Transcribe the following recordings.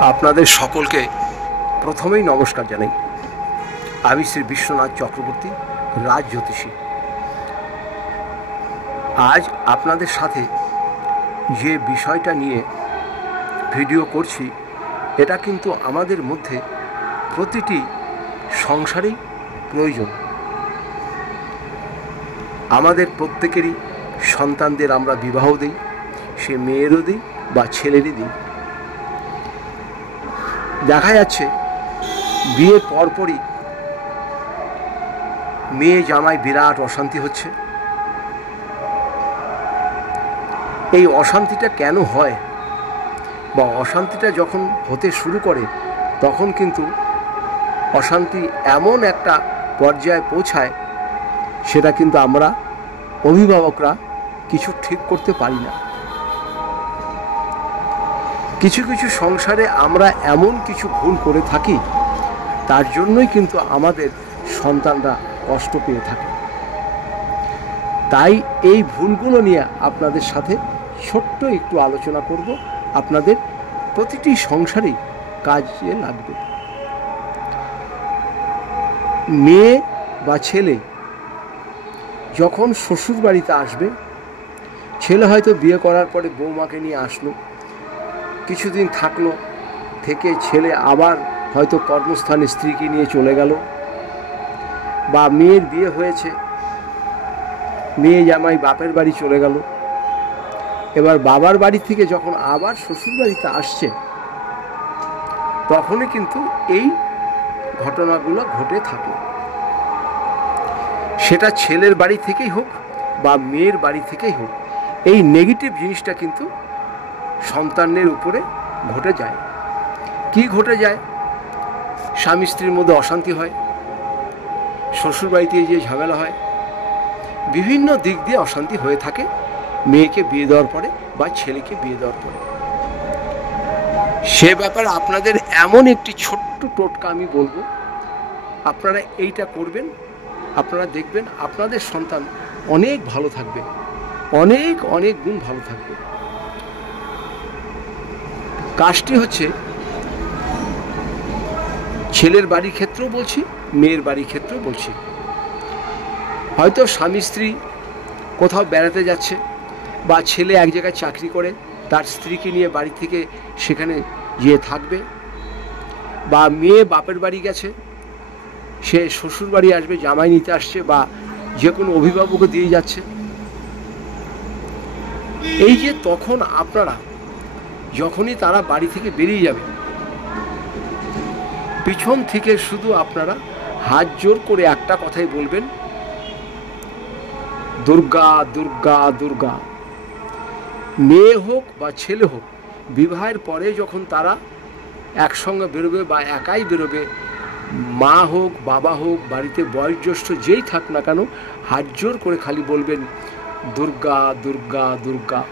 আপনাদের সকলকে প্রথমেই নমস্কার জানাই। আমি শ্রী বিশ্বনাথ চক্রবর্তী, রাজ জ্যোতিষী। আজ আপনাদের সাথে যে বিষয়টা নিয়ে ভিডিও করছি, এটা কিন্তু আমাদের মধ্যে প্রতিটি সংসারেই প্রয়োজন। আমাদের প্রত্যেকেরই সন্তানদের আমরা বিবাহ দিই, সে মেয়েরও দিই বা ছেলেরই দিই। দেখা যাচ্ছে বিয়ের পরপরই মেয়ে জামাই বিরাট অশান্তি হচ্ছে। এই অশান্তিটা কেন হয় বা অশান্তিটা যখন হতে শুরু করে তখন কিন্তু অশান্তি এমন একটা পর্যায়ে পৌঁছায়, সেটা কিন্তু আমরা অভিভাবকরা কিছু ঠিক করতে পারি না। কিছু কিছু সংসারে আমরা এমন কিছু ভুল করে থাকি, তার জন্যই কিন্তু আমাদের সন্তানরা কষ্ট পেয়ে থাকে। তাই এই ভুলগুলো নিয়ে আপনাদের সাথে ছোট্ট একটু আলোচনা করব, আপনাদের প্রতিটি সংসারেই কাজে লাগবে। মেয়ে বা ছেলে যখন শ্বশুর বাড়িতে আসবে, ছেলে হয়তো বিয়ে করার পরে বৌমাকে নিয়ে আসলো, কিছুদিন থাকলো, থেকে ছেলে আবার হয়তো কর্মস্থানে স্ত্রীকে নিয়ে চলে গেল, বা মেয়ের বিয়ে হয়েছে, মেয়ে জামাই বাপের বাড়ি চলে গেল। এবার বাবার বাড়ি থেকে যখন আবার শ্বশুর বাড়িতে আসছে, তখনই কিন্তু এই ঘটনাগুলো ঘটে থাকে। সেটা ছেলের বাড়ি থেকেই হোক বা মেয়ের বাড়ি থেকেই হোক, এই নেগেটিভ জিনিসটা কিন্তু সন্তানের উপরে ঘটে যায়। কি ঘটে যায়? স্বামী স্ত্রীর মধ্যে অশান্তি হয়, শ্বশুর বাড়িতে যে ঝামেলা হয়, বিভিন্ন দিক দিয়ে অশান্তি হয়ে থাকে মেয়েকে বিয়ে দেওয়ার পরে বা ছেলেকে বিয়ে দেওয়ার পরে। সে ব্যাপারে আপনাদের এমন একটি ছোট্ট টোটকা আমি বলবো, আপনারা এইটা করবেন, আপনারা দেখবেন আপনাদের সন্তান অনেক ভালো থাকবে, অনেক অনেক গুণ ভালো থাকবে। কাজটি হচ্ছে ছেলের বাড়ির ক্ষেত্রেও বলছি, মেয়ের বাড়ির ক্ষেত্রেও বলছি। হয়তো স্বামী স্ত্রী কোথাও বেড়াতে যাচ্ছে, বা ছেলে এক জায়গায় চাকরি করে তার স্ত্রীকে নিয়ে বাড়ি থেকে সেখানে গিয়ে থাকবে, বা মেয়ে বাপের বাড়ি গেছে, সে শ্বশুর বাড়ি আসবে, জামাই নিতে আসছে, বা যে কোনো অভিভাবকও দিয়ে যাচ্ছে। এই যে তখন আপনারা যখনই তারা বাড়ি থেকে বেরিয়ে যাবে, পিছন থেকে শুধু আপনারা হাত জোর করে একটা কথাই বলবেন, দুর্গা দুর্গা দুর্গা। মেয়ে হোক বা ছেলে হোক, বিবাহের পরে যখন তারা একসঙ্গে বেরোবে বা একাই বেরোবে, মা হোক বাবা হোক, বাড়িতে বয়োজ্যেষ্ঠ যেই থাক না কেন, হাত জোর করে খালি বলবেন দুর্গা দুর্গা দুর্গা।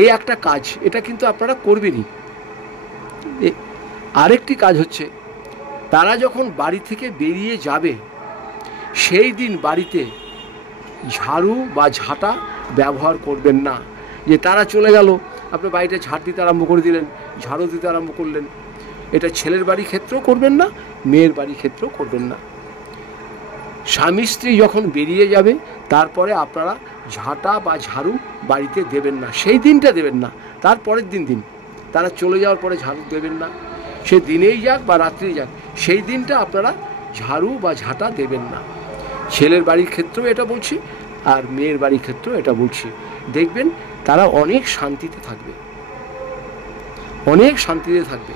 এই একটা কাজ, এটা কিন্তু আপনারা করবেনই। আরেকটি কাজ হচ্ছে, তারা যখন বাড়ি থেকে বেরিয়ে যাবে, সেই দিন বাড়িতে ঝাড়ু বা ঝাঁটা ব্যবহার করবেন না। যে তারা চলে গেল, আপনি বাড়িতে ঝাঁট দিতে আরম্ভ করে দিলেন, ঝাড়ু দিতে আরম্ভ করলেন। এটা ছেলের বাড়ির ক্ষেত্রেও করবেন না, মেয়ের বাড়ির ক্ষেত্রেও করবেন না। স্বামী স্ত্রী যখন বেরিয়ে যাবে, তারপরে আপনারা ঝাঁটা বা ঝাড়ু বাড়িতে দেবেন না, সেই দিনটা দেবেন না। তার পরের দিন তারা চলে যাওয়ার পরে ঝাড়ু দেবেন না, সে দিনেই যাক বা রাত্রেই যাক, সেই দিনটা আপনারা ঝাড়ু বা ঝাঁটা দেবেন না। ছেলের বাড়ির ক্ষেত্রেও এটা বলছি, আর মেয়ের বাড়ির ক্ষেত্রেও এটা বলছি। দেখবেন তারা অনেক শান্তিতে থাকবে, অনেক শান্তিতে থাকবে।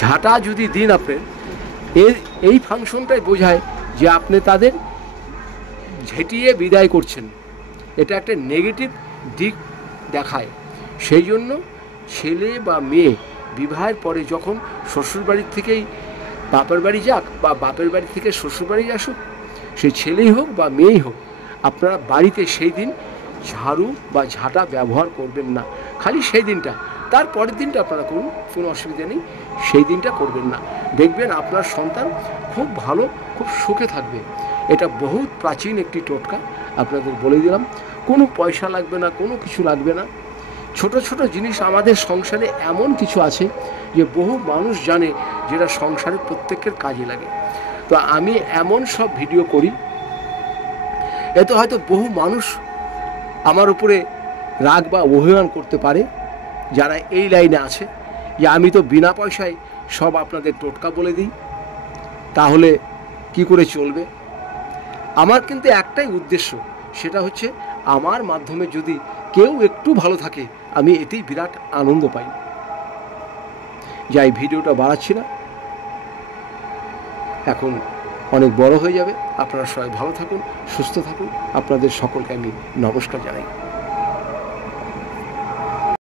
ঝাঁটা যদি দিন আপনি, এই ফাংশনটাই বোঝায় যে আপনি তাদের ঝেঁটিয়ে বিদায় করছেন। এটা একটা নেগেটিভ দিক দেখায়। সেই জন্য ছেলে বা মেয়ে বিবাহের পরে যখন শ্বশুরবাড়ির থেকেই বাপের বাড়ি যাক বা বাপের বাড়ি থেকে শ্বশুরবাড়ি আসুক, সে ছেলেই হোক বা মেয়েই হোক, আপনারা বাড়িতে সেই দিন ঝাড়ু বা ঝাঁটা ব্যবহার করবেন না। খালি সেই দিনটা, তার পরের দিনটা আপনারা করুন, কোনো অসুবিধা নেই, সেই দিনটা করবেন না। দেখবেন আপনার সন্তান খুব ভালো, খুব সুখে থাকবে। এটা বহুত প্রাচীন একটি টোটকা, আপনাদের বলে দিলাম। কোনো পয়সা লাগবে না, কোনো কিছু লাগবে না। ছোট ছোট জিনিস আমাদের সংসারে এমন কিছু আছে যে বহু মানুষ জানে যেটা সংসারে প্রত্যেকের কাজে লাগে। তো আমি এমন সব ভিডিও করি, এতে হয়তো বহু মানুষ আমার উপরে রাগ বা অভিমান করতে পারে যারা এই লাইনে আছে, যে আমি তো বিনা পয়সায় সব আপনাদের টোটকা বলে দিই, তাহলে কি করে চলবে। আমার কিন্তু একটাই উদ্দেশ্য, সেটা হচ্ছে আমার মাধ্যমে যদি কেউ একটু ভালো থাকে আমি এতেই বিরাট আনন্দ পাই। যাই, ভিডিওটা বাড়াচ্ছি না, এখন অনেক বড় হয়ে যাবে। আপনারা সবাই ভালো থাকুন, সুস্থ থাকুন। আপনাদের সকলকে আমি নমস্কার জানাই।